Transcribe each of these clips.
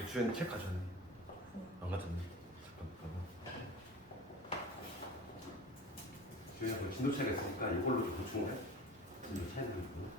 주연 책 가져왔네. 안 가져왔네. 잠깐만. 주연이가 그 진도체가 있으니까 이걸로 좀 보충을 해. 진도 차이는 있구나.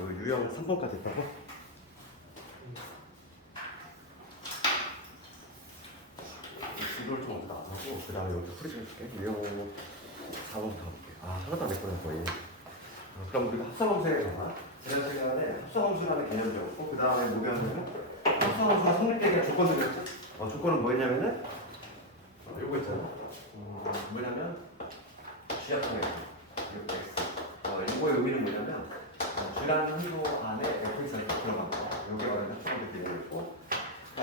여기 유형 3번까지 있다고? 이걸 좀 먼저 나가고 그 다음에 여기서 풀이 좀 해줄게. 유형 4번부터 가볼게. 아, 하나도 안 했구나 거의. 그럼 우리가 합성함수에 가봐. 지난 시간에 합성함수라는 개념을 배웠고 그 다음에 뭐가 하냐면 합성함수가 성립되기 위한 조건들이었죠. 조건은 뭐였냐면은 요거 있잖아. 뭐냐면 G합성의 X. 이거의 의미는 뭐냐면 G라는 함수 안에 fx가 들어간 거. 요게 말하는 합성함수 개념이었고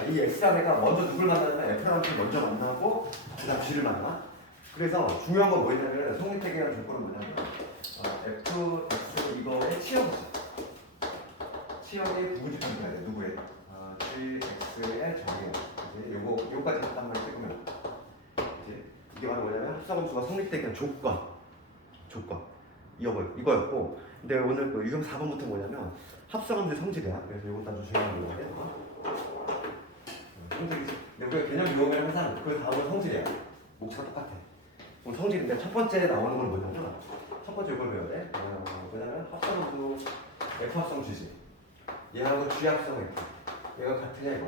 이 X라는 애가 먼저 누굴 만나냐면 F라는 함수를 먼저 만나고 그 다음 G를 만나. 그래서 중요한 건 뭐냐면 성립되기 위한 조건은 뭐냐면 fx 이거의 치형이죠. 치형이 부분집합이 돼야 돼. 누구의? gx의 정의. 이제 요거까지 갖단 말을 찍으면 이제 이게 바로 뭐냐면 합성함수가 성립되기 위한 조건. 이거였고 근데 오늘 그 유형 4번부터 뭐냐면 합성함수의 성질이야. 그래서 이건 아주 중요한 거거든요. 성질이지. 근데 우리가 개념 유형은 항상 그 다음은 성질이야. 목차가 똑같아. 그럼 성질인데 첫 번째 나오는 건 뭐냐면 첫 번째 이걸 배워야 돼. 뭐냐면 합성함수 F합성 G지. 얘하고 G합성 F. 얘가 같으냐 이거.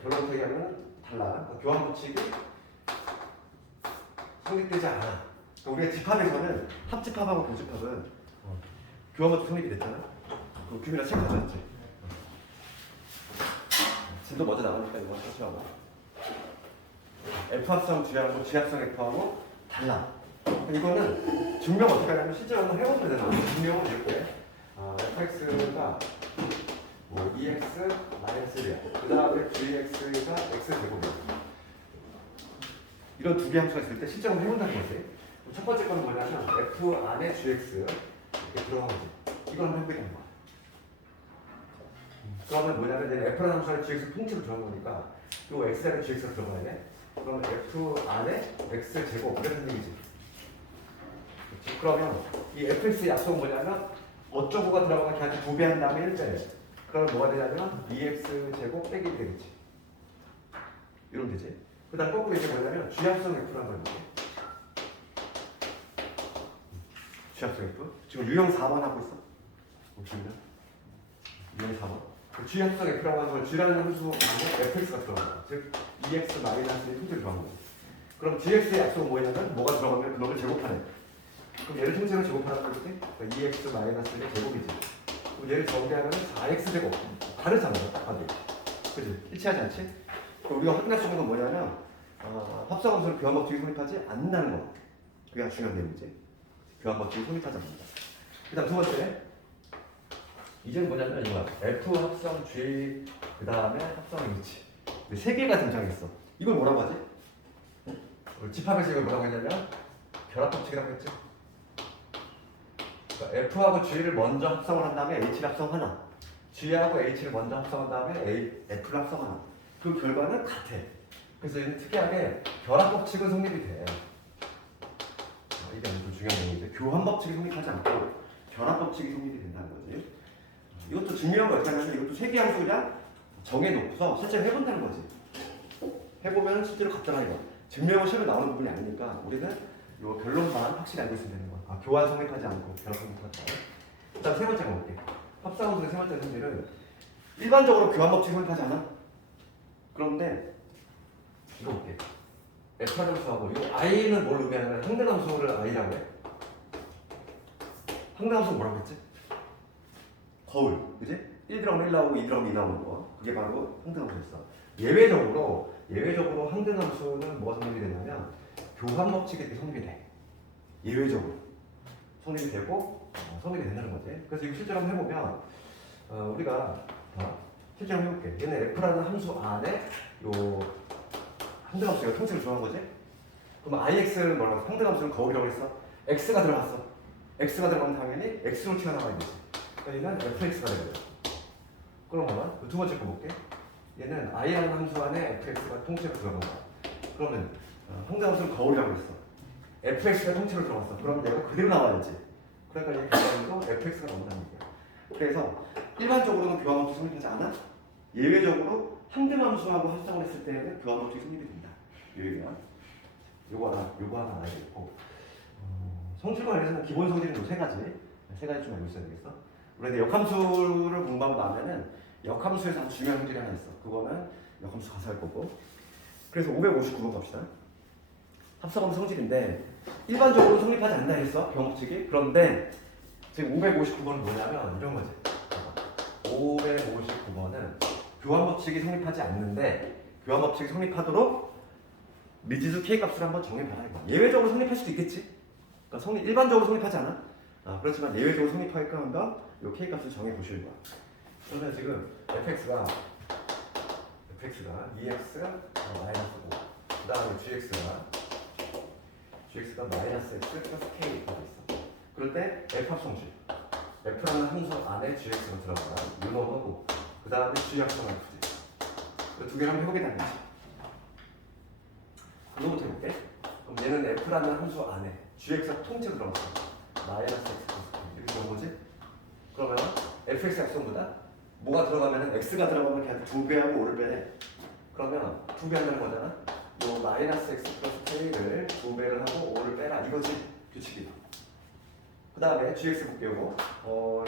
결론 얘기하면 달라. 교환 법칙이 성립되지 않아. 우리가 집합에서는 합집합하고 교집합은 교환 법칙 성립이 됐잖아. 그 규민아 책 가져왔지. 진도 먼저 나가니까 이거 같이 하고. F합성 G하고 G합성 F하고 달라. 이거는 증명 어떻게 하냐면 실제로 한번 해보면 되잖아. 증명은 이렇게 fx가 뭐 2x-1이야. 그 다음에 gx가 x제곱이야. 이런 두 개 함수가 있을 때 실제로 해본다는 거지. 첫 번째 거는 뭐냐면 f 안에 gx 이렇게 들어간 거지. 이걸 한번 해보게 되는 거야. 그러면 뭐냐면 내가 f라는 함수를 gx 통째로 들어간 거니까 요 x라는 gx가 들어가야 돼. 그럼 f 안에 x제곱 이런 얘기지. 그렇지? 그러면 이 fx의 약속은 뭐냐면 어쩌고가 들어가면 걔한테 2배 한 다음에 1배. 그러면 뭐가 되냐면 2x제곱 빼기 1 되겠지. 이러면 되지. 그 다음 거꾸로 이게 뭐냐면 G합성 F라는 걸 볼게. G합성 F. 지금 유형 4번 하고 있어. 보시면 유형 4번. G합성 F라고 하는 걸 G라는 함수 안에 fx가 들어간 거야. 즉 2x-1이 통째로 들어간 거지. 그럼 gx의 약속은 뭐냐면 뭐가 들어가면 그놈을 제곱하네. 그럼 얘를 통째로 제곱하라는 거지? 그러니까 2x 마이너스 1의 제곱이지. 그럼 얘를 정리하면 4x 제곱. 다르잖아요. 답이. 그지? 일치하지 않지? 그럼 우리가 확인할 수 있는 건 뭐냐면 합성함수를 교환법칙이 성립하지 않는다는 거. 그게 아주 중요한 내용이지. 교환법칙이 성립하지 않는다. 그 다음 두 번째. 이제는 뭐냐면 이거야. F 합성 G 그 다음에 합성 H. 세 개가 등장했어. 이걸 뭐라고 하지? 집합에서 이걸 뭐라고 했냐면 결합법칙이라고 했죠. 그러니까 F하고 G를 먼저 합성을 한 다음에 H를 합성하나, G하고 H를 먼저 합성한 다음에 F를 합성하나. 그 결과는 같아. 그래서 얘는 특이하게 결합법칙은 성립이 돼. 이게 아주 중요한 내용인데 교환법칙이 성립하지 않고 결합법칙이 성립이 된다는 거지. 이것도 중요한 거 어떻게 하냐면 이것도 세계함수 그냥 정해놓고서 실제로 해본다는 거지. 해보면 실제로 같더라 이거. 증명은 시험에 나오는 부분이 아니니까 우리는 요 결론만 확실히 알고 있으면 되는 거야. 교환 성립하지 않고 결합 성립하지 않고. 일단 세 번째 볼게. 합성함수의 세 번째 성질은 일반적으로 교환법칙 성립하지 않아? 그런데 이거 볼게. F함수하고 이 I는 뭘 의미하냐면 항등함수를 I라고 해. 항등함수는 뭐라고 했지? 거울, 그지? 1 들어가면 1 나오고 2 들어가면 2 나오는 거. 그게 바로 항등함수였어. 예외적으로 항등함수는 뭐가 성립이 되냐면 교환법칙이 이렇게 성립이 돼. 예외적으로 성립이 되고 성립이 된다는 거지. 그래서 이거 실제로 한번 해보면 우리가 실제로 한번 해볼게. 얘는 F라는 함수 안에 요 항등함수가 통째로 들어간 거지? 그럼 IX는 뭐라고 했어? 항등함수는 거울이라고 했어? X가 들어갔어. X가 들어가면 당연히 X로 튀어나와야 되지. 그러니까 얘는 FX가 되거든. 그러면 두 번째 거 볼게. 얘는 I라는 함수 안에 FX가 통째로 들어간 거야. 그러면 항등함수는 거울이라고 했어. FX가 통째로 들어갔어. 그럼 얘가 그대로 나와야지. 그러니까 얘 결과도 FX가 나온다는 얘기야. 그래서 일반적으로는 교환법칙 성립하지 않아? 예외적으로 항등함수하고 합성을 했을 때는 교환법칙 성립이 된다. 여기가 요거 하나 알아야 되고 성질과 관련해서는 기본 성질은 요 세 가지 좀 알고 있어야 되겠어. 우리 역함수를 공부하고 나면은 역함수에서 아주 중요한 성질이 하나 있어. 그거는 역함수 가서 할 거고. 그래서 559번 갑시다. 합성함수 성질인데 일반적으로 성립하지 않는다 했어 교환법칙이. 그런데 지금 559번은 뭐냐면 이런 거지. 559번은 교환법칙이 성립하지 않는데 교환법칙이 성립하도록 미지수 K 값을 한번 정해봐라 이거. 예외적으로 성립할 수도 있겠지. 그러니까 일반적으로 성립하지 않아. 그렇지만 예외적으로 성립할까 한다. 이 K 값을 정해보시는 거야. 그러면 지금 fx가 2x 마이너스 5. 그 다음에 gx가 마이너스 x 플러스 k가 있어. 그럴 때 f 합성식. f라는 함수 안에 gx가 들어가. 유노하고 그 다음에 g 합성을 푸지. 그 두 개를 한번 해보게 되는 거지. 그거부터 해볼게. 그럼 얘는 f라는 함수 안에 gx가 통째로 들어갔어. 마이너스 x 플러스 k. 이렇게 되는 거지? 그러면 fx 약속보다 뭐가 들어가면 x가 들어가면 그냥 2배하고 5를 빼래. 그러면 2배 한다는 거잖아. 요 마이너스 x 플러스 k를 2배를 하고 5를 빼라 이거지 규칙이. 그 다음에 gx 볼게요.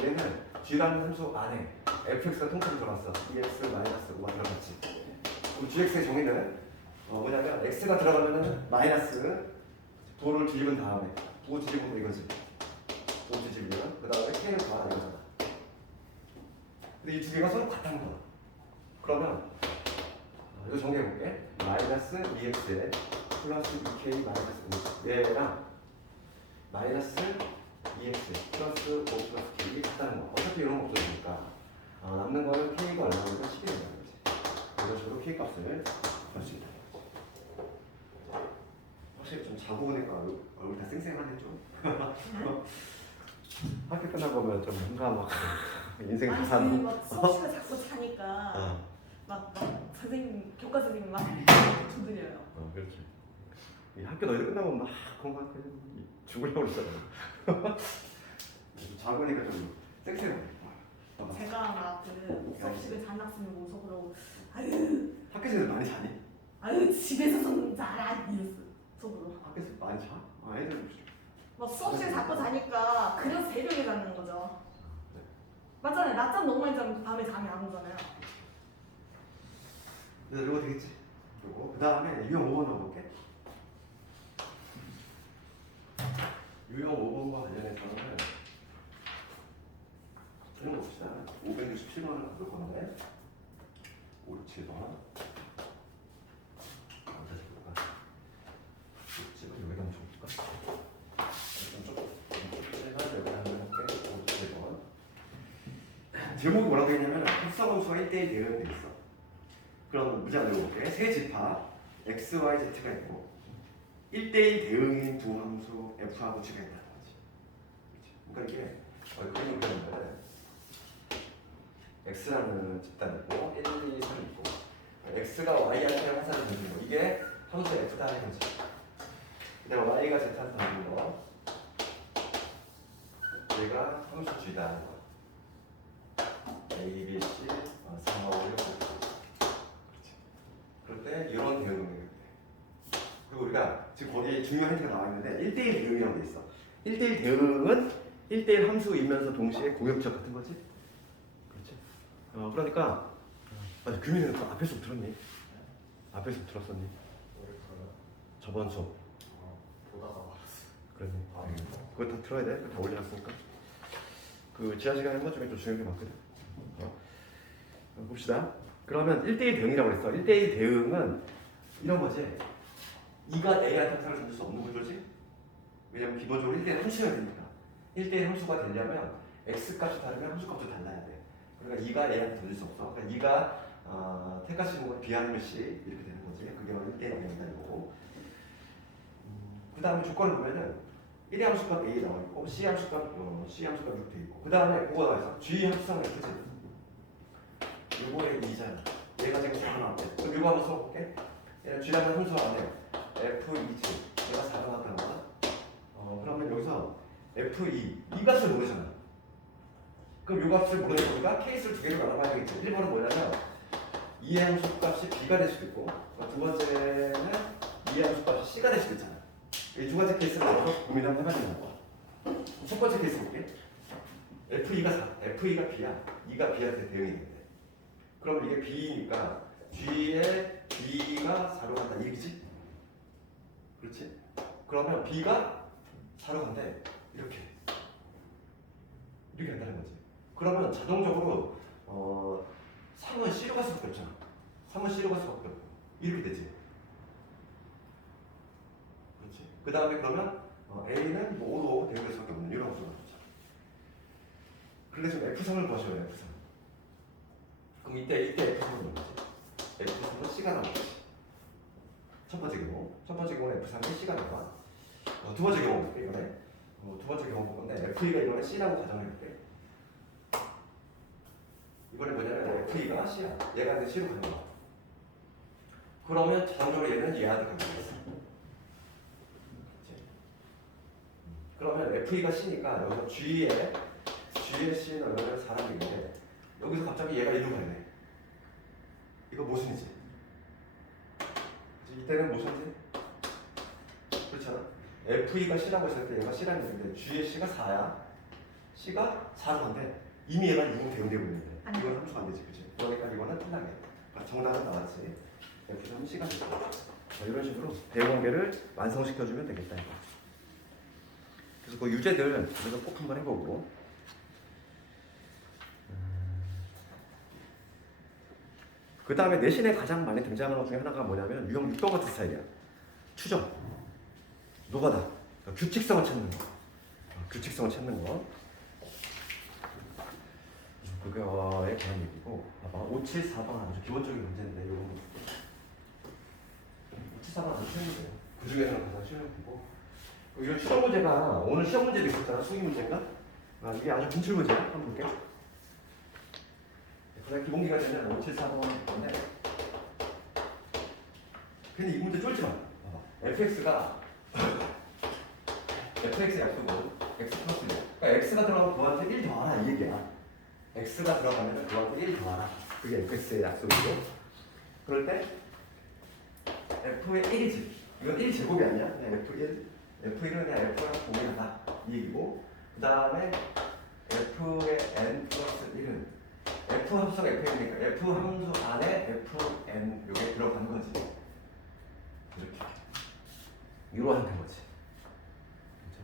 얘는 g라는 함수 안에 fx가 통째로 들어갔어. 2x 마이너스 5가 들어갔지. 그럼 gx의 정의는 뭐냐면 x가 들어가면은 마이너스 2를 뒤집은 다음에 5 뒤집으면 이거지. 5 뒤집으면 그 다음에 k를 더하라 이거잖아. 근데 이 두 개가 서로 같다는 거야. 그러면 이거 정리해볼게. 마이너스 2x에 플러스 2k 마이너스 5 얘랑 마이너스 2x 플러스 5 플러스 k이 같다는 거. 어차피 이런 거 없어지니까 남는 거는 k가 얼마나 되면 10이 된다는 거지. 이런 식으로 k 값을 할 수 있다. 확실히 좀 자고 오니까 얼굴 다 쌩쌩하네 좀. 학교 끝나고 오면 좀 뭔가 막 인생 다 사는 막 수업시간 자꾸 자니까 막 선생님 교과 선생님 막 두드려요. 그렇지. 이 학교 너희들 끝나고 막 건강 죽으려고 그러잖아. 자고 오니까 좀 쌩쌩해. 제가 막 그 수업시간 잔 학생을 모셔보라고 아유 학교에서 많이 자니? 아유 집에서 좀 자라 이랬어 속으로. 학교에서 많이 자? 애들 막 수업시간 자꾸 자니까 그래서 새벽에 자는 거죠. 맞잖아요. 낮잠 너무 많이 자면 밤에 잠이 안 오잖아요. 이거 되겠지. 그리고 그 다음에 유형 5번 넣어볼게. 유형 5번과 관련해서는 이런 거 봅시다. 567번을 가볼 건데 57번 다시 볼까? 57번 여기다 좀 볼까? 제가 여기다 한번 할게. 57번 제목이 뭐라고 되냐면 합성함수가 1대1 대응이 돼 있어. 그럼 문제 안 내려볼게. 세 집합 x, y, z가 있고 1대1 대응인 두 함수 f하고 g가 있다는 거지. 그러니까 이게 그림을 그렸는데 x라는 집단이 있고 1, 2, 3 있고 x가 y한테 화살을 던지는 거 이게 함수 f단의 거지. 그다음에 y가 z한테 던지는 거 얘가 함수 g다는 거. a, b, c, 4, 5, 6 그럴 때 이런 대응을 해요. 그리고 우리가 지금 거기에 중요한 힌트가 나와 있는데 1대1 대응이라고 돼 있어. 1대1 대응은 1대1 함수이면서 동시에 공역적 같은 거지. 그렇지. 그러니까 맞아. 규민이는 그 앞에 수업 들었니? 앞에 수업 들었었니? 저번 수업 보다가 말았어. 그랬니? 그거 다 들어야 돼. 그거 다 올려놨으니까. 그 지하 시간에 한 것 중에 좀 중요한 게 많거든. 봅시다. 그러면 1대1 대응이라고 그랬어. 1대1 대응은 이런 거지. 2가 A한테 항상을 던질 수 없는 구조지. 왜냐면 기본적으로 1대1 함수여야 되니까. 1대1 함수가 되려면 x 값이 다르면 함수 값도 달라야 돼. 그러니까 2가 A한테 던질 수 없어. 그러니까 2가 택하시 뭐 B 아니면 C 이렇게 되는 거지. 그게 1대1 대응이다 이거고. 그 다음에 조건을 보면은 1의 함수값 A 나와 있고 C 함수값 C 함수값 이렇게 돼 있고 그 다음에 그거 나와 있어. G 함수상 F지. 요거의 2잖아. 얘가 지금 4가 나왔대. 그럼 요거 한번 써볼게. 얘는 G라는 함수 안에 F2G 얘가 4가 나왔다는 거야. 그러면 여기서 F2 이 값을 모르잖아. 그럼 요 값을 모르는 거니까 케이스를 두 개로 나눠봐야 되겠지. 1번은 뭐냐면 2의 함수 값이 B가 될 수도 있고 두 번째는 2의 함수 값이 C가 될 수도 있잖아. 이 두 가지 케이스를 나눠서 고민 한번 해봐야 되는 거야. 첫 번째 케이스 볼게. F2가 4, F2가 B야. 2가 B한테 대응이 돼. 그럼 이게 B니까 G에 B가 4로 간다 이 얘기지? 그렇지? 그러면 B가 4로 간대 이렇게 간다는 거지. 그러면 자동적으로 3은 C로 갈 수밖에 없잖아. 3은 C로 갈 수밖에 없고 이렇게 되지. 그렇지. 그 다음에 그러면 A는 뭐 5로 대응될 수밖에 없는 이런 수가 나오죠. 그런데 지금 F3을 보셔요. F3. 그럼 이때 F3은 뭐지? F3은 C가 나오지. 첫 번째 경우는 F3이 C가 나와. 두 번째 경우 볼게 이번에. 두 번째 경우 보는데 F2가 이번에 C라고 가정해볼게. 이번에 뭐냐면 F2가 C야. 얘가 이제 C로 가는 거야. 그러면 자동적으로 얘는 얘한테 가게 됐어. 그러면 F2가 C니까 여기서 G에 C는 여기는 사람인데 여기서 갑자기 얘가 1로 가네. 이거 모순이지. 이때는 모순이지. 그렇잖아. F2가 C라고 했을 때 얘가 C라는 얘기인데 G의 C가 4야. C가 4로 간대. 이미 얘가 6은 대응되고 있는데 이건 함수가 안 되지. 그치? 그러니까 이거는 탈락해. 정답은 나왔지. F3은 C가 되죠. 이런 식으로 대응관계를 완성시켜주면 되겠다. 이거. 그래서 그 유제들 그래서 꼭 한번 해보고 그 다음에 내신에 가장 많이 등장하는 것 중에 하나가 뭐냐면 유형 6번 같은 스타일이야. 추정, 노가다, 규칙성을 찾는 거. 규칙성을 찾는 거. 그거에 관한 얘기고 봐봐. 574번 아주 기본적인 문제인데 요거 574번 아주 쉬운 문제예요. 그 중에서는 가장 쉬운 거고 이런 추정 문제가 오늘 시험 문제도 있었잖아. 수기 문제인가? 이게 아주 분출 문제야. 한번 볼게요. 가장 기본기가 되면 574번인데 근데 이 문제 쫄지 마. fx가 fx의 약속은 x 플러스 1. 그러니까 x가 들어가면 그한테 1 더하라 이 얘기야. x가 들어가면 그한테 1 더하라. 그게 fx의 약속이고 그럴 때 f의 1이지. 이건 1제곱이 아니야. 그냥 f1은 그냥 f랑 동일하다 이 얘기고 그 다음에 f의 n 플러스 1은 f 함수가 f이니까 f 함수 안에 fn 요게 들어가는 거지. 이렇게 이로 하는 거지. 그렇죠?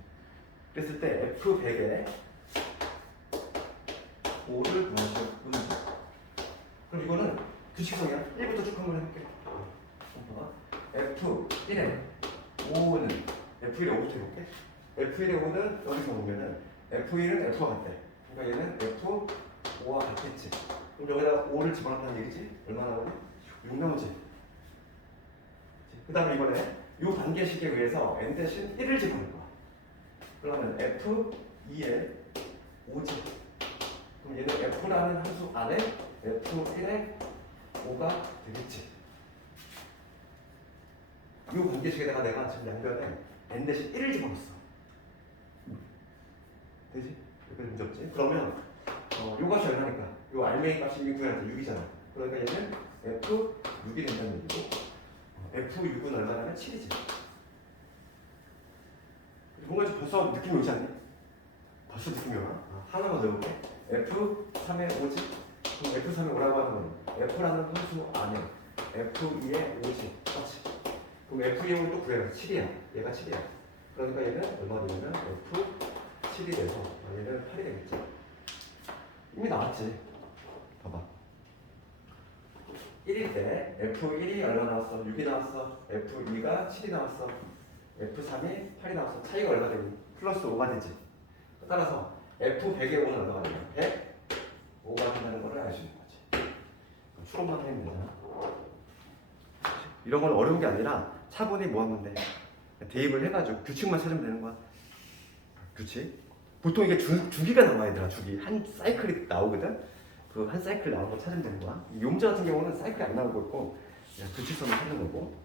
그랬을 때 F100에 5를 구하시오. 그럼 이거는 규칙성이야. 1부터 쭉 한번 해볼게. F1에 5는 F1에 5부터 해볼게. F1에 5는 여기서 보면은 F1은 F와 같대. 그러니까 얘는 F5와 같겠지. 그럼 여기다 5를 집어넣는다는 얘기지? 얼마 나오니? 6 나오지. 그 다음에 이번에 이 단계식에 의해서 n 대신 1을 집어넣을 거야. 그러면 F2에 5지. 그럼 얘는 F라는 함수 안에 F1에 5가 되겠지. 이 관계식에다가 내가 지금 양변에 n 대신 1을 집어넣었어. 되지? 여기까지 문제 없지? 그러면 요 값이 얼마니까? 요 알맹이 값이 6이잖아. 그러니까 얘는 F6이 된다는 얘기고 F6은 얼마냐면 7이지. 뭔가 좀 벌써 느낌이 오지 않니? 벌써 느낌이 오나? 하나만 더 해볼게. F3에 5지? 그럼 F3에 5라고 하는 건 F라는 함수 안에 F2에 5지. 맞지? 그럼 F2에 5를 또 구해라. 7이야. 얘가 7이야. 그러니까 얘는 얼마 되냐면 F7이 돼서 얘는 8이 되겠지. 이미 나왔지. 봐봐. 1일 때 F1이 얼마 나왔어? 6이 나왔어. F2가 7이 나왔어. F3이 8이 나왔어. 차이가 얼마 되니? 플러스 5가 되지. 따라서 F100의 5는 얼마가 되냐? 100? 5가 된다는 걸 알 수 있는 거지. 추론만 하면 되잖아. 이런 건 어려운 게 아니라 차분히 뭐 하면 돼? 대입을 해가지고 규칙만 찾으면 되는 거야. 규칙. 보통 이게 주기가 나와 얘들아. 주기. 한 사이클이 나오거든. 그 한 사이클 나오는 거 찾으면 되는 거야. 이 문제 같은 경우는 사이클이 안 나오고 있고 그냥 규칙성을 찾는 거고.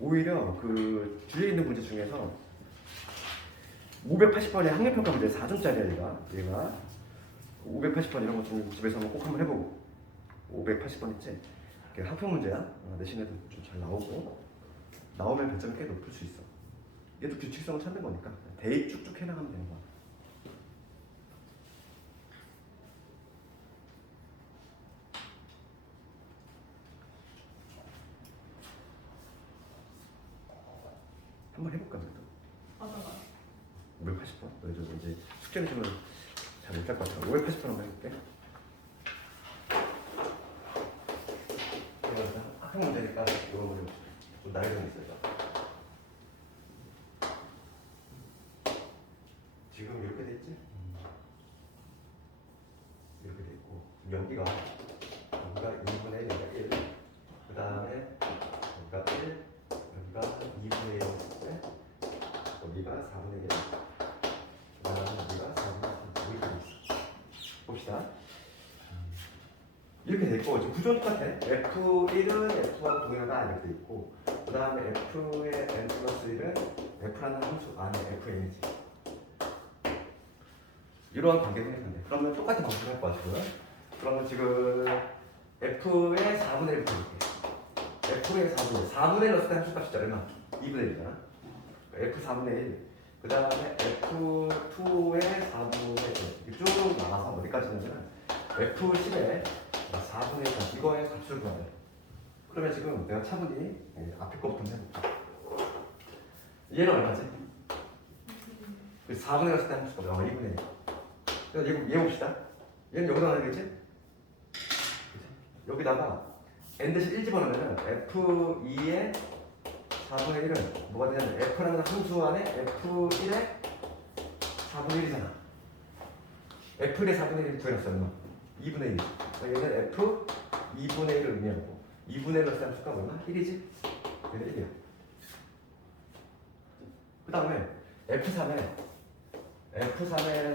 오히려 그 뒤에 있는 문제 중에서 580번의 학력평가 문제 4점짜리야 얘가 580번 이런 거 좀 집에서 한번 꼭 한번 해보고 580번 있지? 학평 문제야. 내신에도 좀 잘 나오고 나오면 배점이 꽤 높을 수 있어. 얘도 규칙성을 찾는 거니까 대입 쭉쭉 해나가면 되는 거야. 한번 해볼까 그래도? 어떤 거? 580번? 너희도 이제 숙제는 좀 잘 못할 것 같아. 580번 한번 해볼게. 내가 학교 문제니까 이거 먼저 좀 나이 좀 있어요. 지금 이렇게 돼 있지? 이렇게 돼 있고 여기가 1분의 1, 여기가 1. 그 다음에 여기가 1, 여기가 2분의 1. 여기가 4분의 1. 그 다음에 여기가 4분의 3. 이렇게 돼 있어. 봅시다. 이렇게 돼 있고 구조는 똑같아. F1은 F와 동일하다 이렇게 돼 있고 그 다음에 F의 n 플러스 1은 F라는 함수 안에 Fn이지. 이러한 관계를 했는데 그러면 똑같은 방식을 할 거야 지금. 그러면 지금 F의 4분의 1 볼게. F의 4분의 1 넣었을 때 함수값이 얼마? 2분의 1이잖아. F 4분의 1. 그 다음에 F2의 4분의 1. 쭉 나가서 어디까지냐면 F10의 4분의 1. 이거의 값을 구해야 돼. 그러면 지금 내가 차분히 앞에 거부터 해볼게. 얘는 얼마지? 4분의 1 넣었을 때 함수값이 2분의 1. 얘 봅시다. 얘는 여기다 놔야겠지? 여기다가 n 대신 1 집어넣으면 F2의 4분의 1은 뭐가 되냐면 F라는 함수 안에 F1의 4분의 1이잖아. F1의 4분의 1을 구해놨어 얼마? 2분의 1. 그러니까 얘는 F 2분의 1을 의미하고 2분의 1을 쓰면 함수가 얼마? 1이지? 얘는 1이야. 그 다음에 F3의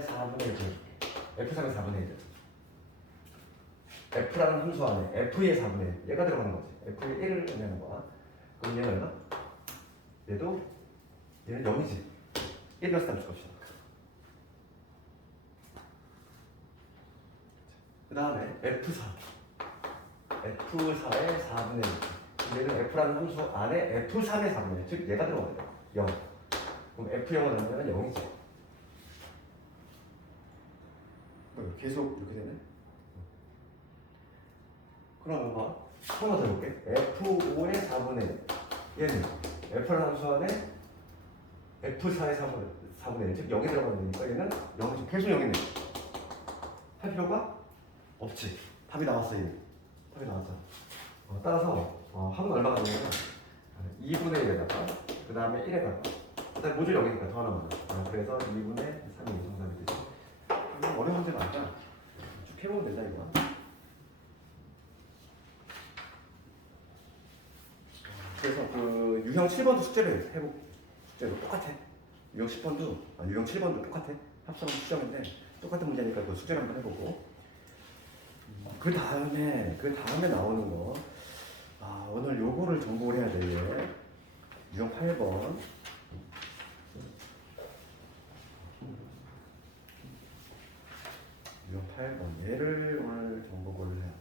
4분의 1 보여줄게. F3의 4분의 1. F라는 함수 안에 F의 4분의 1. 얘가 들어가는 거지. F의 1을 의미하는 거야. 그럼 얘는 얼마? 얘는 0이지. 1 플러스 함수 값이다. 그 다음에 F4. F4의 4분의 1. 얘는 F라는 함수 안에 F3의 4분의 1. 즉 얘가 들어가야 돼. 0. 그럼 F0을 넣으면 0이지. 계속 이렇게 되네. 그럼 봐. 하나 더 해볼게. F5의 4분의 1. 얘는 F라는 함수 안에 F4의 4분의 1, 즉 0에 들어가는 거니까 얘는 0, 계속 0이네. 할 필요가 없지. 답이 나왔어, 얘. 답이 나왔어. 따라서 합은 얼마가 되냐면 2분의 1에다가 그 다음에 1에다가 그 다음에 모듈 0이니까 더 하나만. 그래서 2분의 3이 정답이 되지. 어려운 문제 맞다. 쭉 해보면 된다, 이거. 그래서 그 유형 7번도 숙제를 해보. 숙제로 똑같아. 유형 10번도 유형 7번도 똑같아. 합성 수정인데 똑같은 문제니까 그 숙제를 한번 해보고. 그 다음에 나오는 거. 오늘 요거를 정복을 해야 돼. 얘. 유형 8번. 유형 8번. 얘를 오늘 정복을 해야 돼.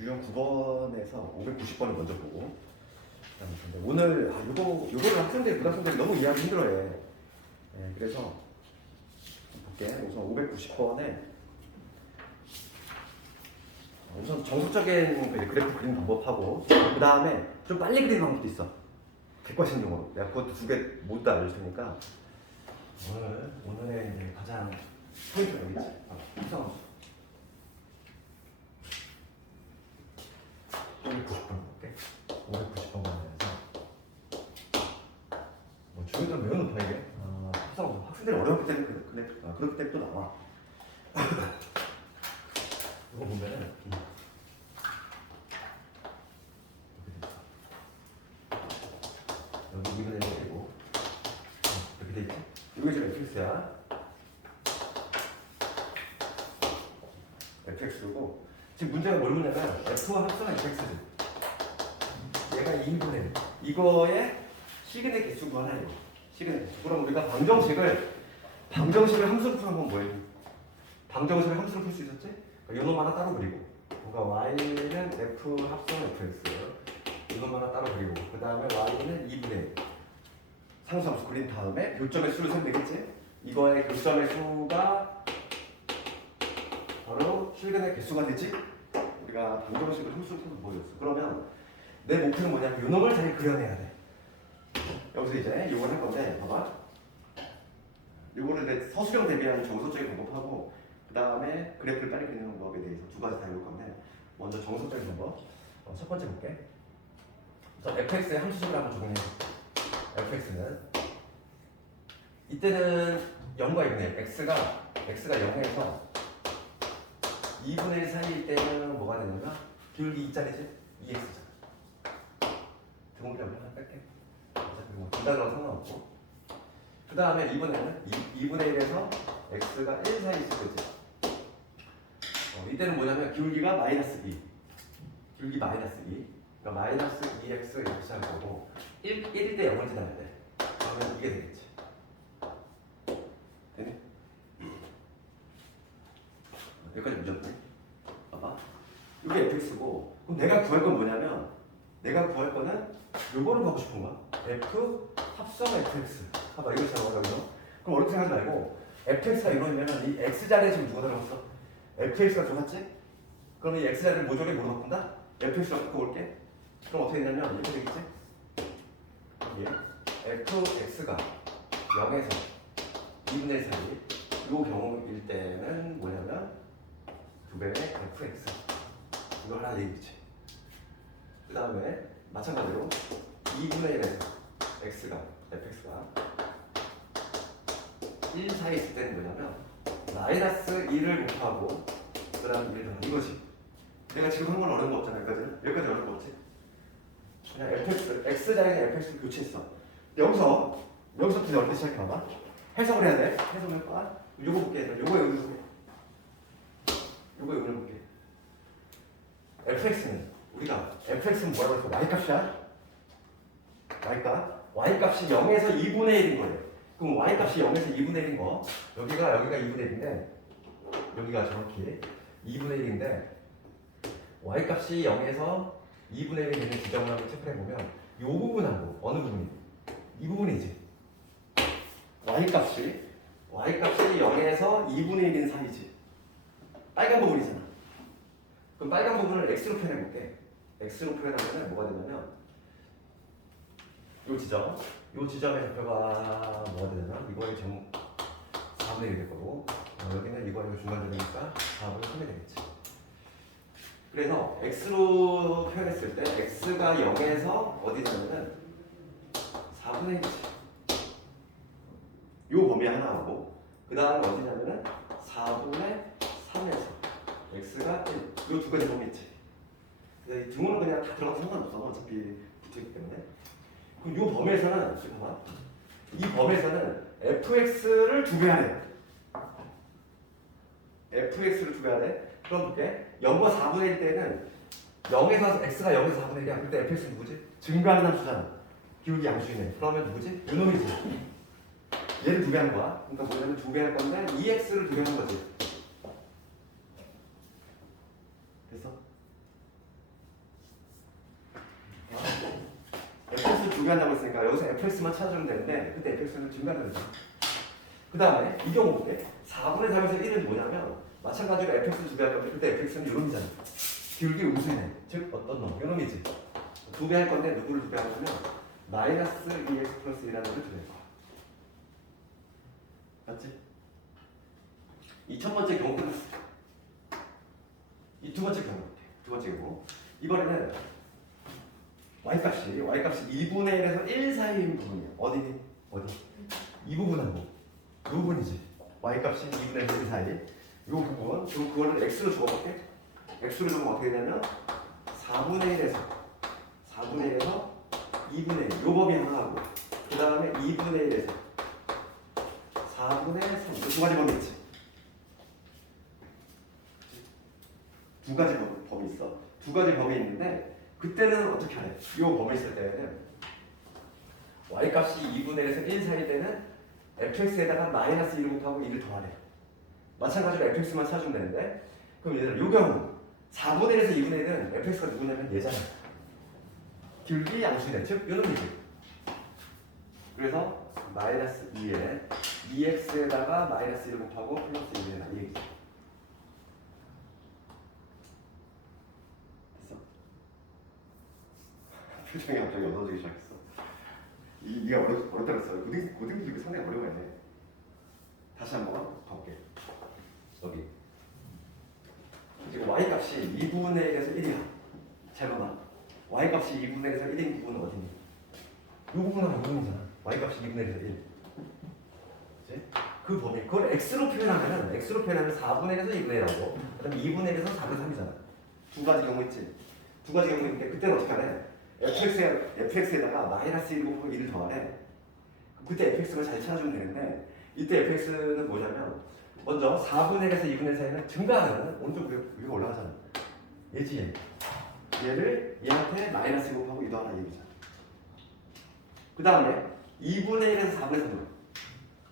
유형 9번에서 590번을 먼저 보고 근데 오늘 요거를 고등학생들이 너무 이해하기 힘들어해. 네, 그래서 볼게. 우선 590번에 우선 정석적인 그래프 그리는 방법하고 그 다음에 좀 빨리 그리는 방법도 있어. 객관식용으로. 내가 그것도 두 개 모두 다 알려줄 테니까 오늘의 이제 가장 포인트가 여기 있지. 합성함수. 590번 볼게. 590번 가면서 중요한 매우 높아 이게. 합성함수. 학생들이 어려웠기 때문에 그렇기 때문에 또 나와. 이거 보면은 여기 2분의 1이고 이렇게 돼 있지? 이게 지금 fx야. fx고 지금 문제가 뭘 묻냐면 f와 합성한 fx지. 얘가 2분의 1. 이거에 시그널 개수 구하나요? 시그널 개수. 그럼 우리가 방정식을 함수로 풀면 뭐예요? 방정식을 함수로 풀 수 있었지? 요놈 하나 따로 그리고 그러니까 y는 f 합성 fx 이놈 하나 따로 그리고 그 다음에 y는 2분의 1 상수함수 그린 다음에 교점의 수를 세면 되겠지? 이거의 교점의 수가 바로 실근의 개수가 되지? 우리가 방정식을 함수로 풀면 뭐였어? 그러면 내 목표는 뭐냐면 요놈을 잘 그려내야 돼. 여기서 이제 요걸 할 건데 봐봐. 요거를 내 서술형 대비하는 정석적인 방법하고 그 다음에 그래프를 빨리 그리는 방법에 대해서 두 가지 다 해볼 건데 먼저 정석적인 방법 첫 번째 볼게. 우선 fx의 함수식을 한번 적용해. fx는 이때는 0과 2분의 1 x가 0에서 2분의 1 사이일 때는 뭐가 되냐면 기울기 2짜리지? 2x잖아. 등호비라고 하나 뺄게. 어차피 뭐 분단으로 상관없고 그 다음에 2분의 1에서 x가 1 사이 있을 거지. 이때는 뭐냐면 기울기가 마이너스 2. 기울기 마이너스 2. 그러니까 마이너스 2x 이렇게 시작할 거고 1일 때 0을 지나야 돼. 그러면 이게 되겠지. 되니? 여기까지 문제없네. 봐봐. 이게 fx고 그럼 내가 구할 건 뭐냐면 내가 구할 거는 요거를 하고 싶은 거야. f 합성 fx. 봐봐 이거 잘 나오잖아. 그럼 어렵게 생각하지 말고 fx가 이거면 이 x자리에 지금 누가 들어갔어? fx가 들어갔지? 그럼 이 x자리를 모조리 뭐로 바꾼다? fx로 바꿔볼게. 그럼 어떻게 되냐면 이렇게 되겠지? fx가 0에서 2분의 1 사이 이 경우일 때는 뭐냐면 2배의 fx 이걸 하나 얘기했지. 그 다음에 마찬가지로 2분의 1에서 fx가 1 사이 있을 때는 뭐냐면 마이너스 2를 곱하고 그 다음 1을 더하기 이거지. 내가 지금 한 건 어려운 거 없잖아. 여기까지 어려운 거 없지? 그냥 fx, x자리에 fx를 교체했어. 여기서부터 어떻게 시작해봐봐. 해석을 해야 돼. 해석을 해봐. 요거 볼게. 요거 여기서 볼게. 요거 여기를 볼게. fx는 우리가 fx는 뭐라고 했어? y값이야? y값이 0에서 2분의 1인 거예요. 그럼 y값이 0에서 2분의 1인 거 여기가 2분의 1인데 여기가 정확히 2분의 1인데 y값이 0에서 2분의 1이 되는 지점을 한번 체크해 보면 이 부분하고 어느 부분이? 이 부분이지. y값이 0에서 2분의 1인 사이지. 빨간 부분이잖아. 그럼 빨간 부분을 x로 표현해볼게. x로 표현하면 뭐가 되냐면 요 지점의 좌표가 뭐가 되냐면 이거의 4분의 1이 될 거고 여기는 이거 중간점이니까 4분의 3이 되겠지. 그래서 x로 표현했을 때 x가 0에서 어디냐면은 4분의 1이지. 요 범위 하나 하고 그 다음에 어디냐면은 4분의 3에서 x가 1. 요 두 가지 범위 있지. 근데 이 등호는 그냥 다 들어가도 상관없어. 어차피 붙어있기 때문에. 그럼 요 범위에서는 잠깐만. 이 범위에서는 fx를 두 배 하래. fx를 두 배 하래. 그럼 볼게. 0과 4분의 1 때는 0에서 x가 0에서 4분의 1이야. 그때 fx는 누구지? 증가하는 함수잖아. 기울기 양수이네. 그러면 누구지? 요놈이지. 얘를 두 배 하는 거야. 그러니까 뭐냐면 두 배 할 건데 2x를 두 배 하는 거지. 됐어? fx를 두 배 한다고 했으니까 여기서 fx만 찾아주면 되는데 그때 fx는 증가하는 거지. 그 다음에 이 경우 볼게. 4분의 3에서 1은 뭐냐면 마찬가지로 fx를 두 배 할 건데 그때 fx는 요놈이잖아. 기울기 음수이네. 즉 어떤 놈? 요놈이지. 두 배 할 건데 누구를 두 배 하냐면 마이너스 2x 플러스 1이라는 걸 두 배 할 거야. 맞지? 이 첫 번째 경우 끝났어. 이 두 번째 경우. 이번에는 y값이 2분의 1에서 1 사이인 부분이야. 어디니? 어디? 이 부분하고 이 부분이지. y값이 2분의 1 사이. 이 부분, 그거를 x로 적어볼게. x로 적으면 어떻게 되냐면 4분의 1에서 2분의 1. 요 범위 하나 하고 그 다음에 2분의 1에서 4분의 3. 두 가지 범위 있지. 두 가지 범위 있어. 두 가지 범위 있는데 그때는 어떻게 하래? 이 범위 있을 때는 y값이 2분의 1에서 1 사이 때는 fx에다가 마이너스 1을 곱하고 1을 더하래. 마찬가지로 fx만 찾으면 되는데 그럼 얘들아 이 경우 4분의 1에서 2분의 1은 fx가 누구냐면 얘잖아. 기울기 양수이네. 즉 이놈이지. 그래서 마이너스 2에 2x에다가 마이너스 1을 곱하고 플러스 1이다. 이 얘기지. 됐어? 표정이 갑자기 어두워지기 시작했어. 이게 어렵다 그랬어. 고등부 이거 상당히 어려워해. 다시 한번 가볼게. 여기. 지금 y값이 2분의 1에서 1이야. 잘 봐봐. y값이 2분의 1에서 1인 부분은 어디니? 이 부분은 이 부분이잖아. y값이 2분의 1에서 1. 그치? 그 범위. 그걸 x로 표현하면 4분의 1에서 2분의 1하고 그 다음에 2분의 1에서 4분의 3이잖아. 두 가지 경우 있지. 두 가지 경우 있는데 그때는 어떻게 하래? fx에다가 마이너스 1 곱하기 1을 더하래. 그때 fx를 잘 찾아주면 되는데 이때 fx는 뭐냐면 먼저 4분의 1에서 2분의 1 사이는 증가하는 오른쪽 위가 올라가잖아. 얘지. 얘를 얘한테 마이너스 1 곱하고 2 더하는 얘기잖아. 그 다음에 2분의 1에서 4분의 3.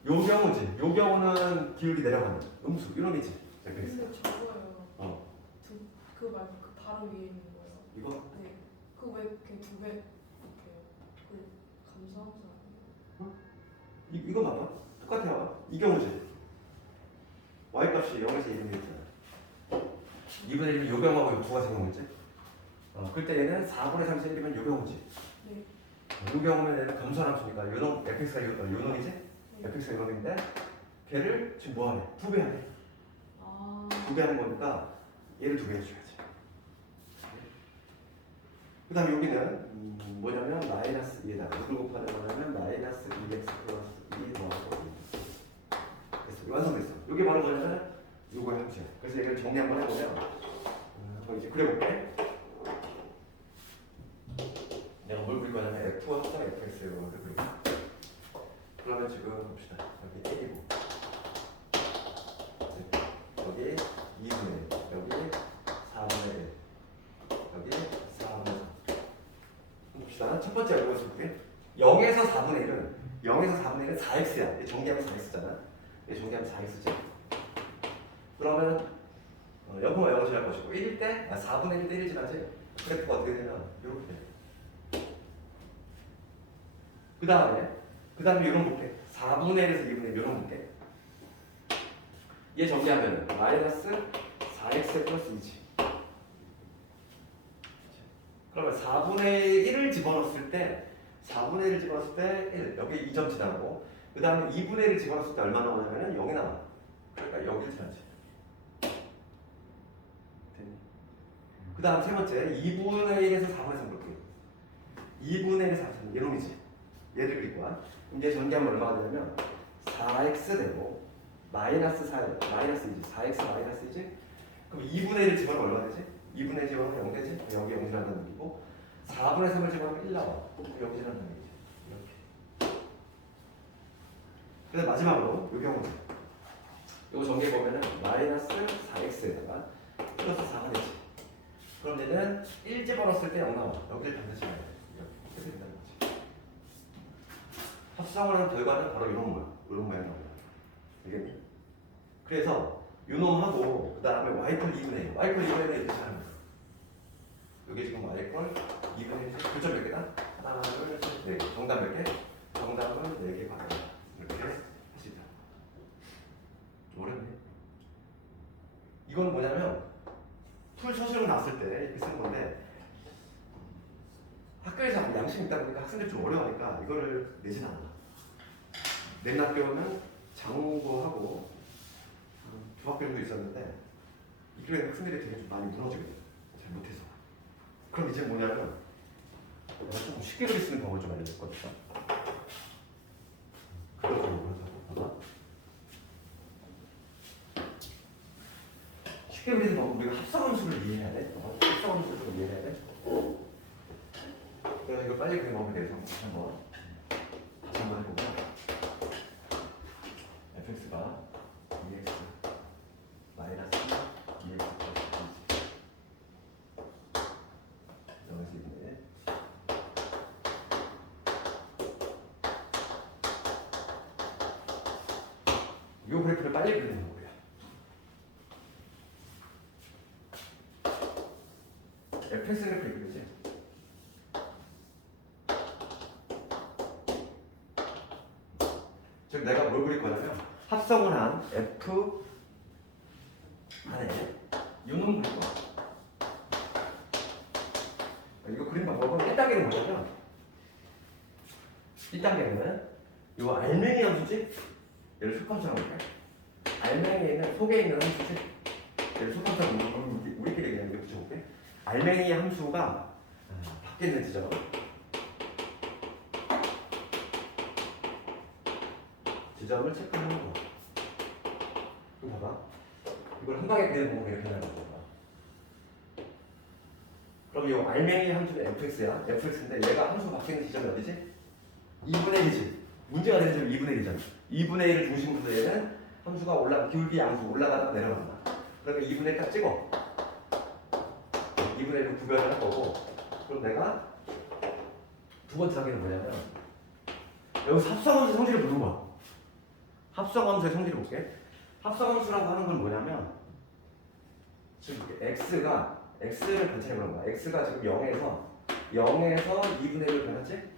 요 경우지. 요 경우는 기울기 내려가는 음수 이놈이지. 근데 저거요. 그 말고 그 바로 위에 있는 거요. 이거? 네. 그 왜 이렇게 두 배? 이렇게 그 감소함수 아니에요? 이거 봐봐. 똑같아요. 이 경우지. y값이 0에서 2분의 1이잖아. 2분의 1이면 요 경우하고 요 두 가지 경우겠지? 그때 얘는 4분의 3에서 1이면 요 경우지. 네. 요 경우는 얘는 감소한 함수니까 요놈 fx가 요놈이지? 네. fx가 요놈인데 걔를 지금 뭐 하네? 두 배 하네. 아. 두 배 하는 거니까 얘를 두 배 해줘야지. 그 다음에 여기는 뭐냐면 마이너스 2에다가 이걸 곱하는 거냐면 마이너스 2x 플러스 2 더하고 2. 됐어. 완성됐어. 이게 바로 뭐냐면 요거의 함수야. 그래서 얘를 정리 한번 해보면 한번 이제 그려볼게. 내가 뭘 그릴 거냐면 F와 합성 fx를 그릴 거야. 그러면 지금 봅시다. 여기 1이고 여기 2분의 1, 여기 4분의 1, 여기 4분의 3. 봅시다. 첫 번째 알고 있을게. 0에서 4분의 1은 4x야. 정리하면 4x잖아. 정리하면 4x지. 그러면 옆으로 0을 지날 것이고 1일 때 4분의 1 때 1을 지나지. 그래프가 어떻게 되면 이렇게 돼. 그 다음에 이런 볼게. 4분의 1에서 2분의 1 이런 볼게. 얘 정리하면 마이너스 4x 플러스 2지. 그러면 4분의 1을 집어넣었을 때 1, 여기 2점 지나고 그 다음에 2분의 1을 집어넣었을 때 얼마 나오냐면 0이 나와. 그러니까 여기를 지나지. 됐니? 그 다음 세 번째 2분의 1에서 4분의 3 볼게요. 2분의 1에서 4분의 3 이놈이지. 얘들 그릴 거야. 이제 전개하면 얼마가 되냐면 4x 되고 마이너스 4에 마이너스 2지. 4x 마이너스 2지. 그럼 2분의 1을 집어넣으면 얼마 되지? 2분의 1 집어넣으면 0 되지? 여기 0이라는 얘기고 4분의 3을 집어넣으면 1 나와. 여기라는 얘기지. 이렇게. 그다음 마지막으로 이 경우 이거 정리해 보면은 마이너스 4x에다가 플러스 4가 되지. 그럼 얘는 1 집어넣었을 때 0 나와. 여기를 반드시 해야 돼. 이렇게 된다는 거지. 합성을 하는 결과는 바로 이런 모양 나옵니다. 알겠니? 그래서 요놈하고 그 다음에 y콜 2분의 1 이렇게 하는 거야. 여기 지금 y콜 2분의 1 교점 몇 개다? 하나, 둘, 셋, 네 개. 정답 몇 개? 정답은 4개 받아라. 이렇게 할 수 있다. 어렵네. 이건 뭐냐면 풀 서술로 나왔을 때 이렇게 쓰는 건데 학교에서 양심이 있다 보니까 학생들이 좀 어려워하니까 이거를 내진 않아. 내년 학교는 장고하고 중학교도 있었는데 이쪽에 학생들이 되게 좀 많이 무너지거든. 잘 못해서. 그럼 이제 뭐냐면 내가 조금 쉽게 그릴 수 있는 방법을 좀 알려줄 거니까. 그걸 좀 봐봐. 쉽게 그리는 방법 우리가 합성함수를 이해해야 돼. 합성함수를 좀 이해해야 돼. 그래서 이거 빨리 그리는 방법에 대해서 다시 한번 해보고 fx가 2x 마이너스 2x 플러스 2 여기서 있네. 이 그래프를 빨리 그리는 거고요. fx 그래프를 그리지. 즉 내가 뭘 그릴 거냐면 합성을 한 f 안에 유놈 그릴 거야. 이거 그림 방법은 1단계는 뭐냐면 1단계는 이 알맹이 함수지? 얘를 속함수라고 할게. 알맹이는 속에 있는 함수지? 얘를 속함수라고 우리끼리 그냥 이렇게 붙여볼게. 알맹이 함수가 밖에 있는 지점 지점을 체크하는 거야. 이거 봐봐. 이걸 한 방에 그리는 방법이 이렇게 나는 거야. 그럼 이 알맹이 함수는 fx야. fx인데 얘가 함수 밖에 있는 지점이 어디지? 2분의 1이지. 문제가 되는 점이 2분의 1이잖아. 2분의 1을 중심으로 얘는 함수가 기울기 양수 올라가다가 내려간다. 그러니까 2분의 1 딱 찍어. 2분의 1로 구별을 할 거고. 그럼 내가 두 번째 단계는 뭐냐면 여기서 합성함수 성질을 보는 거야. 합성함수의 성질을 볼게. 합성함수라고 하는 건 뭐냐면 지금 x를 관찰해 보는 거야. x가 지금 0에서 2분의 1로 변했지?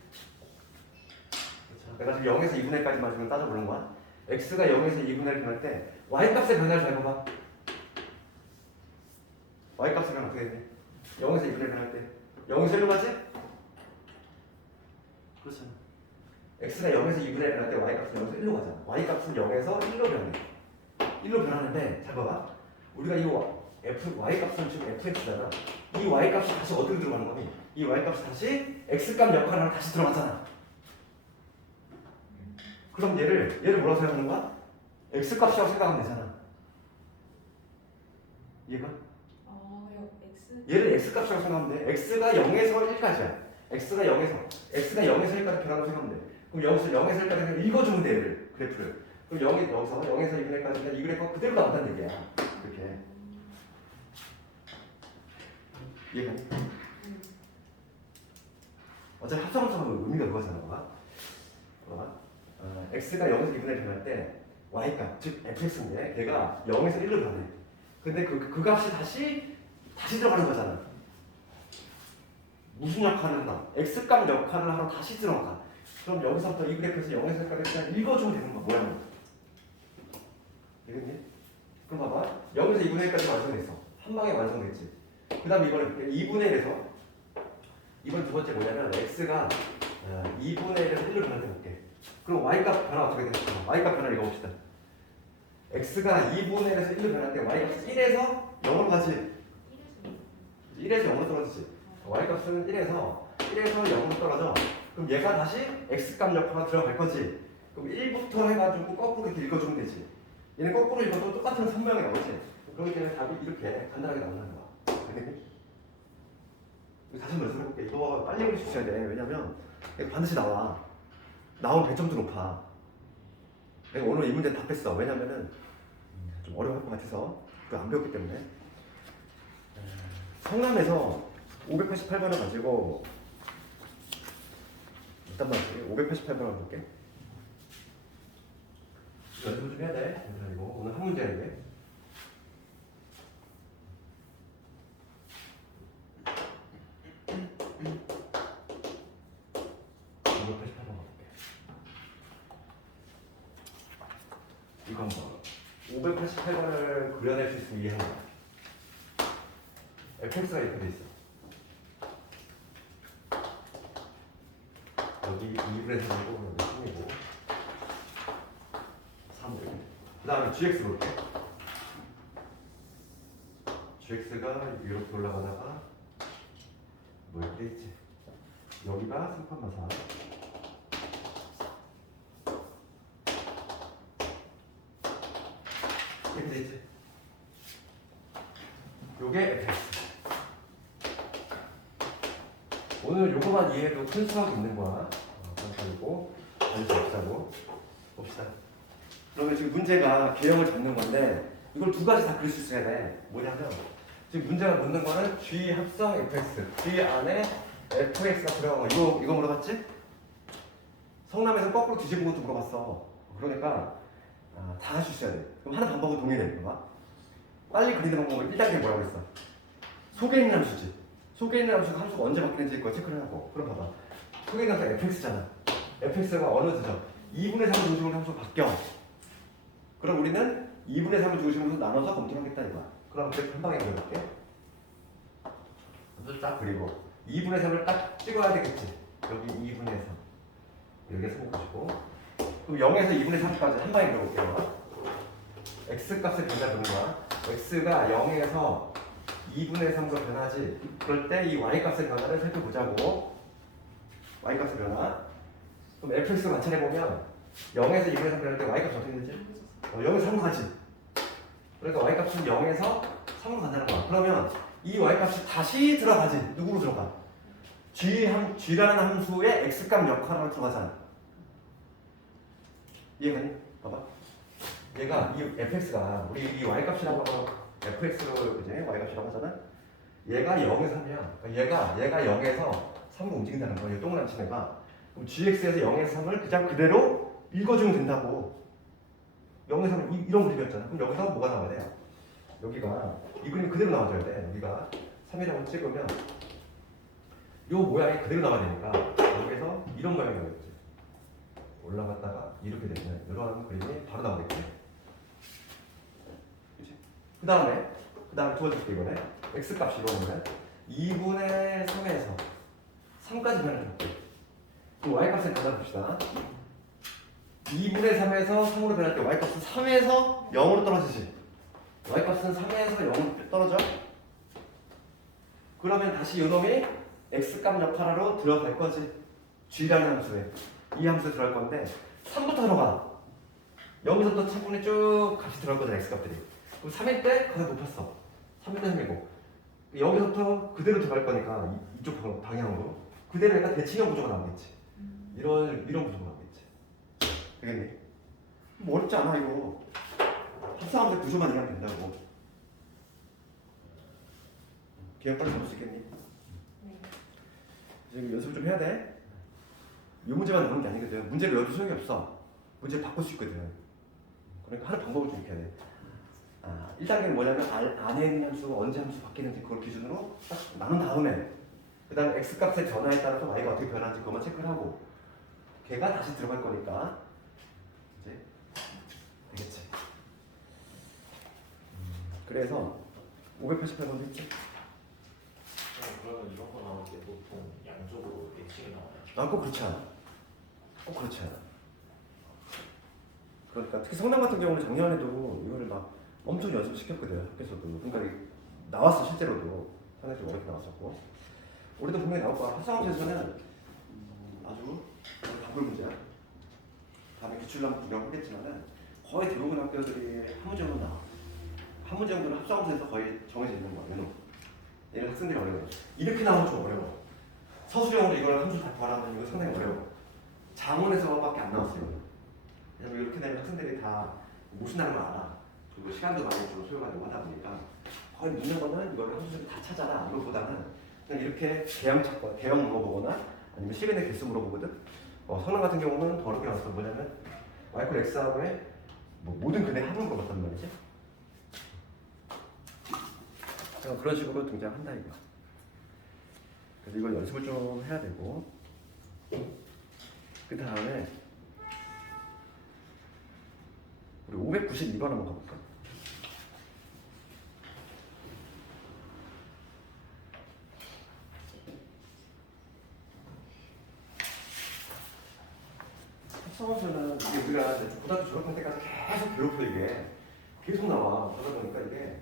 내가 지금 0에서 2분의 1까지만 지금 따져보는 거야. x가 0에서 2분의 1 변할 때 y값의 변화를 잘 봐봐. y값의 변화 어떻게 되니? 0에서 2분의 1 변할 때 0에서 1로 가지? 그렇잖아. x가 0에서 2분의 1 변할 때 y값은 0에서 1로 가잖아. y값은 0에서 1로 변해. 1로 변하는데 잘 봐봐. 우리가 이 y값은 지금 fx잖아. 이 y값이 다시 어디로 들어가는 거니? 이 y값이 다시 x값 역할을 하러 다시 들어갔잖아. 그럼 얘를 뭐라고 생각하는 거야? x값이라고 생각하면 되잖아. 이해가? x 얘를 x값이라고 생각하면 돼. x가 0에서 1까지야. x가 0에서 1까지 변하고 생각하면 돼. 그럼 여기서 0에서 1까지 그냥 읽어주면 돼, 얘를 그래프를. 그럼 여기서 0에서 2분의 1까지 이 그래프가 그대로 나온다는 얘기야. 이렇게. 이해가? 어차피 합성함수는 의미가 그거잖아. 봐봐. x가 0에서 2분의 1 변할 때 y값, 즉 fx인데 걔가 0에서 1로 변해. 근데 그 값이 다시 들어가는 거잖아. 무슨 역할을 한다? x값 역할을 하러 다시 들어가. 그럼 여기서부터 이 그래프에서 0에서 1까지 그냥 읽어주면 되는 거야. 모양을. 되겠니? 그럼 봐봐. 0에서 2분의 1까지 완성됐어. 한 방에 완성됐지. 그 다음에 이번에 2분의 1에서 이번 두 번째 뭐냐면 x가 2분의 1에서 1로 변할 때 볼게. 그럼 y값 변화 어떻게 되는지 y값 변화를 읽어봅시다. x가 2분의 1에서 1로 변할 때 y값이 1에서 0으로 가지. 1에서 0으로 떨어지지. y값은 1에서 0으로 떨어져. 그럼 얘가 다시 x값 역할로 들어갈 거지. 그럼 1부터 해가지고 거꾸로 이렇게 읽어주면 되지. 얘는 거꾸로 읽어도 똑같은 선모양이 나오지. 그렇기 때문에 답이 이렇게 간단하게 나온다는 거야. 알겠니? 다시 한번 연습해볼게. 이거 빨리 읽을 수 있어야 돼. 왜냐면 이거 반드시 나와. 나온 100점도 높아. 내가 오늘 이 문제 답했어. 왜냐면은 좀 어려울 것 같아서 그거 안 배웠기 때문에. 성남에서 588번을 가지고 일단 말이지. 588번을 볼게. 연습을 좀 해야 돼. 그리고 오늘 한 문제야 이게. 588번 가볼게. 이거 한번 588번을 그려낼 수 있으면 이해하는 거야. fx가 이렇게 돼 있어. 여기 2분의 3이고 여기 3이고 3을. 그 다음에 gx 볼게. gx가 이렇게 올라가다가 뭐 이렇게 돼 있지. 여기가 3,4 이렇게 돼 있지. 요게 fx. 오늘 요거만 이해해도 큰 수학이 있는 거야. 그리고 단수 없자고 봅시다. 그러면 지금 문제가 개형을 잡는 건데 이걸 두 가지 다 그릴 수 있어야 돼. 뭐냐면 지금 문제가 묻는 거는 G 합성 fx, G 안에 fx가 들어간 거. 이거 물어봤지? 성남에서 거꾸로 뒤집은 것도 물어봤어. 그러니까 다 할 수 있어야 돼. 그럼 하는 방법은 동일해. 봐봐. 빨리 그리는 방법은 1단계 뭐라고 했어? 속에 있는 함수지. 속에 있는 함수가 언제 바뀌는지 그거 체크를 하고. 그럼 봐봐. 속에 있는 함수가 fx잖아. fx가 어느 지점? 2분의 3을 중심으로 함수가 바뀌어. 그럼 우리는 2분의 3을 중심으로 나눠서 검토를 하겠다 이거야. 그럼 그래프 한 방에 그려볼게. 함수 딱 그리고 2분의 3을 딱 찍어야 되겠지. 여기 2분의 3. 여기가 3일 것이고. 그럼 0에서 2분의 3까지 한 방에 그려볼게요. x값을 변화하는 거야. x가 0에서 2분의 3로 변하지. 그럴 때 이 y값의 변화를 살펴보자고. y값의 변화. 그럼 fx 관찰해보면 0에서 2분의 3 변할 때 y값이 어떻게 되지? 0에서 3로 가지. 그러니까 y값은 0에서 3으로 간다는 거야. 그러면 이 y값이 다시 들어가지. 누구로 들어가? g라는 함수의 x값 역할로 들어가잖아. 이해가니? 봐봐. 얘가 이 fx가 우리 이 y값이라고 하고 fx로 그지? y값이라고 하잖아. 얘가 0에서 3이야. 그러니까 얘가 0에서 3으로 움직인다는 거야. 이 동그란 침해가. 그럼 gx에서 0에서 3을 그냥 그대로 읽어주면 된다고. 0에서 3은 이런 그림이었잖아. 그럼 여기서 뭐가 나와야 돼요? 여기가 이 그림이 그대로 나와줘야 돼. 여기가 3이라고 찍으면 이 모양이 그대로 나와야 되니까 여기서 이런 모양이 나오겠지. 올라갔다가 이렇게 되면 이러한 그림이 바로 나오겠지. 그 다음에 두 번째 게 이거네. x값이 이거는 2분의 3에서 3까지 변해볼게. 그럼 y값을 변화봅시다. 2분의 3에서 3으로 변할 때 y값은 3에서 0으로 떨어지지. y값은 3에서 0으로 떨어져. 그러면 다시 이놈이 x값 역할하러 들어갈 거지. g라는 함수에 이 함수에 들어갈 건데 3부터 들어가. 여기서부터 차분히 쭉 값이 들어갈 거잖아. x값들이. 그럼 3일 때 가장 높았어. 3일 때 3이고 여기서부터 그대로 들어갈 거니까 이쪽 방향으로 그대로 약간 대칭형 구조가 나오겠지. 이런 구조가 나오겠지. 되겠니? 뭐 어렵지 않아 이거. 합성함수 구조만 이해하면 된다고. 기억 빨리 잡을 수 있겠니? 지금 연습을 좀 해야 돼. 이 문제만 나오는 게 아니거든. 문제를 외워도 소용이 없어. 문제를 바꿀 수 있거든. 그러니까 하는 방법을 좀 익혀야 돼. 1단계는 뭐냐면 안에 있는 함수가 언제 함수 바뀌는지 그걸 기준으로 딱 나눈 다음에 그 다음에 x값의 변화에 따라서 y가 어떻게 변하는지 그것만 체크를 하고 걔가 다시 들어갈 거니까 이제 되겠지. 그래서 588번도 있지. 그러면 이런 거 나올 때 보통 양쪽으로 예측이 나와요. 꼭 그렇지 않아. 꼭 그렇지 않아. 그러니까 특히 성남 같은 경우는 작년에도 이거를 막 엄청 연습시켰거든 학교에서도. 그러니까 나왔어 실제로도 상당히 어렵게 나왔었고. 우리도 분명히 나올 거야. 합성함수에서는 아주 바꿀 문제야. 다음에 기출남 구경하겠지만은 거의 대부분 학교들이 한 문제 정도 나와. 한 문제 정도는 합성함수에서 거의 정해져 있는 거야. 얘는 학생들이 어려워. 이렇게 나오면 좀 어려워. 서술형으로 이걸 함수 다 구하라면 이거 상당히 어려워. 자문에서밖에 안 나왔어요. 왜냐면 이렇게 되면 학생들이 다 모신다는 걸 알아. 그리고 시간도 많이 좀 소요가 되고 하다 보니까 거의 묻는 거는 이걸 함수를 다 찾아라 이것보다는 그냥 이렇게 대형 찾고 대형 물어보거나 아니면 시간의 개수 물어보거든. 성능 같은 경우는 더 어렵게 나왔어. 뭐냐면 y = x하고의 모든 근의 합을 물어봤단 말이지. 그런 식으로 등장한다 이거. 그래서 이걸 연습을 좀 해야 되고 그 다음에 우리 592번 한번 가볼까? 합성함수는 이게 우리가 고등학교 졸업할 때까지 계속 괴롭혀 이게 계속 나와. 그러다 보니까 이게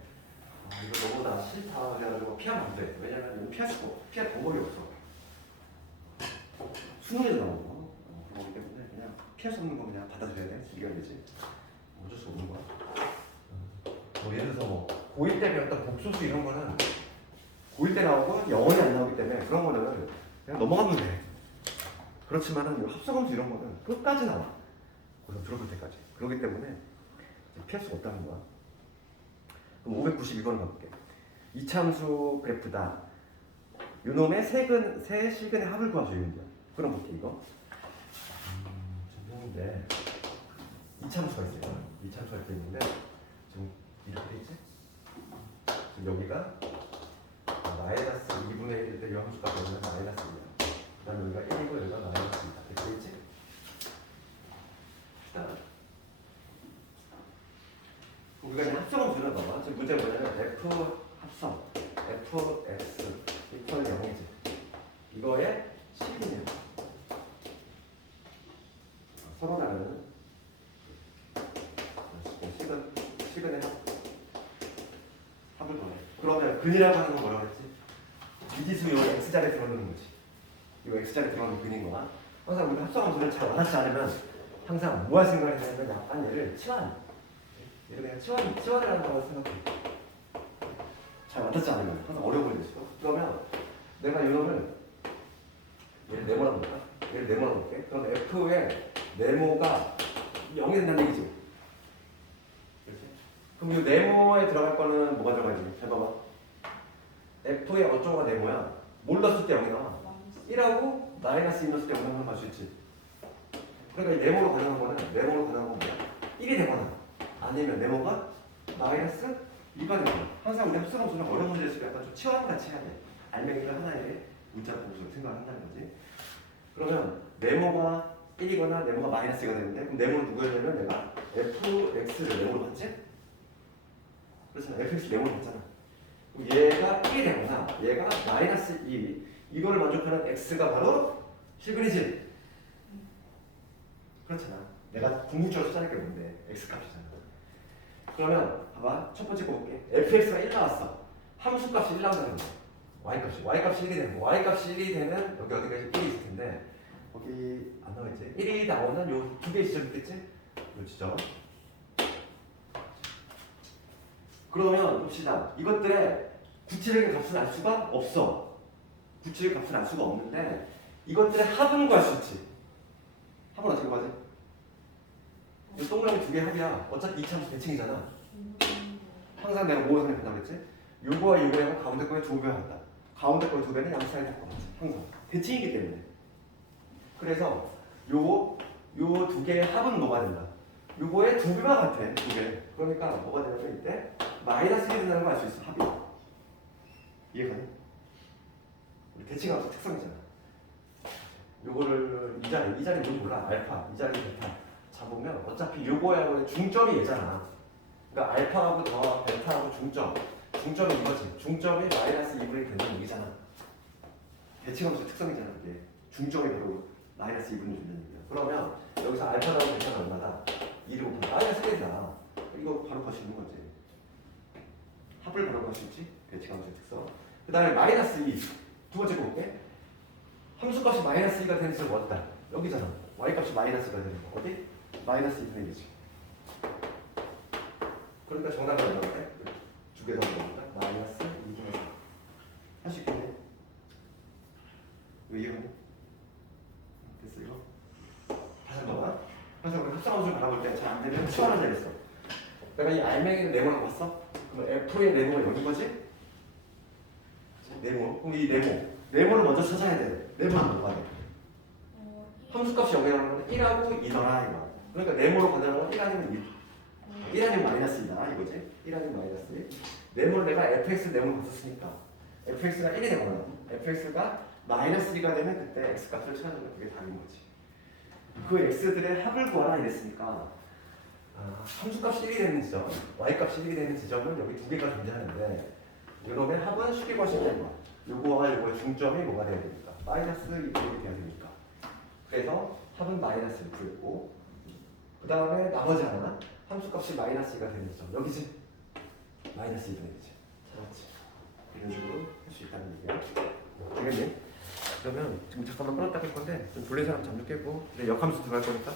이거 너무 나 싫다 그래가지고 피하면 안 돼. 왜냐면 피할 수가 없어. 피할 방법이 없어. 수능에도 나오고 그렇기 때문에 그냥 피할 수 없는 거 그냥 받아들여야 돼. 이겨야 되지. 어쩔 수 없는 거야. 예를 들어서 고1 때 배웠던 복소수 이런 거는 고1 때 나오고 영원히 안 나오기 때문에 그런 거는 그냥 넘어가면 돼. 그렇지만은 합성함수 이런 거는 끝까지 나와. 고등 졸업할 때까지. 그렇기 때문에 피할 수가 없다는 거야. 그럼 592번을 가볼게. 이차함수 그래프다. 요놈의 세 실근의 합을 구하죠. 이거죠. 그럼 볼게 이거. 전형인데 이차함수가 있어요. 이차함수가 이렇게 있는데 지금 이렇게 돼 있지? 지금 여기가 마이너스 2분의 1일 때 이 함수가 되면 마이너스 2야. 그 다음에 여기가 1이고 여기가 마이너스 2다. 이렇게 돼 있지? 우리가 이제 합성을 주는 거. 지금 문제가 뭐냐면 F 합성 Fx 이퀄 0이지. 이거의 실근이야. 서로 다른 실근의 합을 보내. 그러면 근이라고 하는 건 뭐라고 했지? 미지수 요 x자리에 들어오는 거지. 요 x자리에 들어오는 근인 거야. 항상 우리가 합성함수를 잘 와닿지 않으면 항상 뭐 할 생각을 하냐면 약간 얘를 치환. 얘를 그냥 치환을 한다고 생각해. 잘 와닿지 않으면 항상 어려워 보이죠. 그러면 내가 이놈을 얘를 네모라 볼까? 얘를 네모라 볼게. 그럼 F의 네모가 0이 된다는 얘기지. 그렇지? 그럼 이 네모에 들어갈 거는 뭐가 들어가야지? 잘 봐봐. F의 어쩌고가 네모야. 뭘 넣었을 때 0이 나와? 1하고 마이너스 2 넣었을 때 0을 볼 수 있지. 그러니까 이 네모로 가능한 거는 네모로 가능한 건 뭐야? 1이 되거나 아니면 네모가 마이너스 2가 되거나. 항상 우리 합성함수는 어려운 문제일수록 약간 좀 치환같이 해야 돼. 알맹이가 하나의 문자 공수로 생각한다는 거지. 그러면 네모가 1이거나 네모가 마이너스 2가 되는데 그럼 네모는 누구였냐면 내가 fx를 네모로 봤지? 그렇잖아. fx 네모로 봤잖아. 그럼 얘가 1이 되거나 얘가 마이너스 2 이거를 만족하는 x가 바로 실근이지. 그렇잖아. 내가 궁극적으로 찾아낼 게 뭔데? x값이잖아. 그러면 봐봐. 첫 번째 거 볼게. fx가 1 나왔어. 함수값이 1 나온다는 거야. y값이 1이 되는 거. y값이 1이 되는 여기 어디까지 1이 있을 텐데 거기 안 나와있지? 1이 나오는 요 두 개의 지점 있겠지? 요 지점. 그러면 봅시다. 이것들의 구체적인 값을 알 수가 없어. 구체적인 값을 알 수가 없는데 이것들의 합은 구할 수 있지. 합은 어떻게 구하지? 이 동그라미 두 개 합이야. 어차피 이차함수 대칭이잖아. 항상 내가 뭐 생각한다고 그랬지? 요거와 요거랑 가운데 거에 두 배가 같다. 가운데 거의 두 배는 양수 사이에 같다. 항상 대칭이기 때문에. 그래서 요 두 개의 합은 뭐가 된다? 요거의 두 배가 같아. 두 배. 그러니까 뭐가 되냐면 이때 마이너스 1이 된다는 걸 알 수 있어. 합이. 이해가니? 우리 대칭함수 특성이잖아. 요거를 이 자리 뭔지 몰라. 알파, 이 자리 베타 잡으면 어차피 요거하고의 중점이 얘잖아. 그러니까 알파하고 더 베타하고 중점이 이거지. 중점이 마이너스 2분의 된다는 얘기잖아. 대칭함수 특성이잖아. 이게 중점이 바로 마이너스 2분의 된다는 얘기야. 그러면 여기서 알파하고 베타가 얼마다? 2를 곱하면 마이너스 1이다. 이거 바로 걸 수 있는 거지. 합을 바로 걸 수 있지. 대칭함수의 특성. 그 다음에 마이너스 2. 두 번째 거 볼게. 함수값이 마이너스 2가 되는 지점 어디다? 여기잖아. y값이 마이너스 2가 되는 거. 어디? 마이너스 2분의 1이지. 그러니까 정답은 얼마인데? 두 개 더 넣어볼까? 마이너스 2분의 1. 할 수 있겠네. 왜 이해하니? 됐어 이거? 다시 한번 봐. 그래서 우리 합성함수를 바라볼 때 잘 안 되면 치환하자 했어. 내가 이 알맹이는 네모라고 봤어? 그럼 F의 네모가 여기 거지? 네모. 그럼 이 네모를 먼저 찾아야 돼. 네모는 뭐가 돼? 함수값이 여기 나오면 1하고 2더라 이거. 그러니까 네모로 가져가면 1 아니면 2. 1 아니면 마이너스 2다 이거지? 1 아니면 마이너스 1. 네모를 내가 fx 네모로 봤었으니까 fx가 1이 되거나 fx가 마이너스 2가 되면 그때 x값을 찾아주면 그게 답인 거지. 그 x들의 합을 구하라 이랬으니까 함수값이 1이 되는 지점, y값이 1이 되는 지점은 여기 두 개가 존재하는데 이놈의 합은 쉽게 구할 수 있는 거야. 요거와 요거의 중점이 뭐가 돼야 됩니까? 마이너스 2분의 1이 돼야 되니까. 그래서 합은 마이너스 1이고 그 다음에 나머지 하나는 함수값이 마이너스 2가 되는 지점 여기지? 마이너스 2분의 1이지. 찾았지? 이런 식으로 할 수 있다는 얘기야. 되겠니? 그러면 지금 잠깐만 끊었다 할 건데 좀 졸린 사람 잠도 깨고 이제 역함수 들어갈 거니까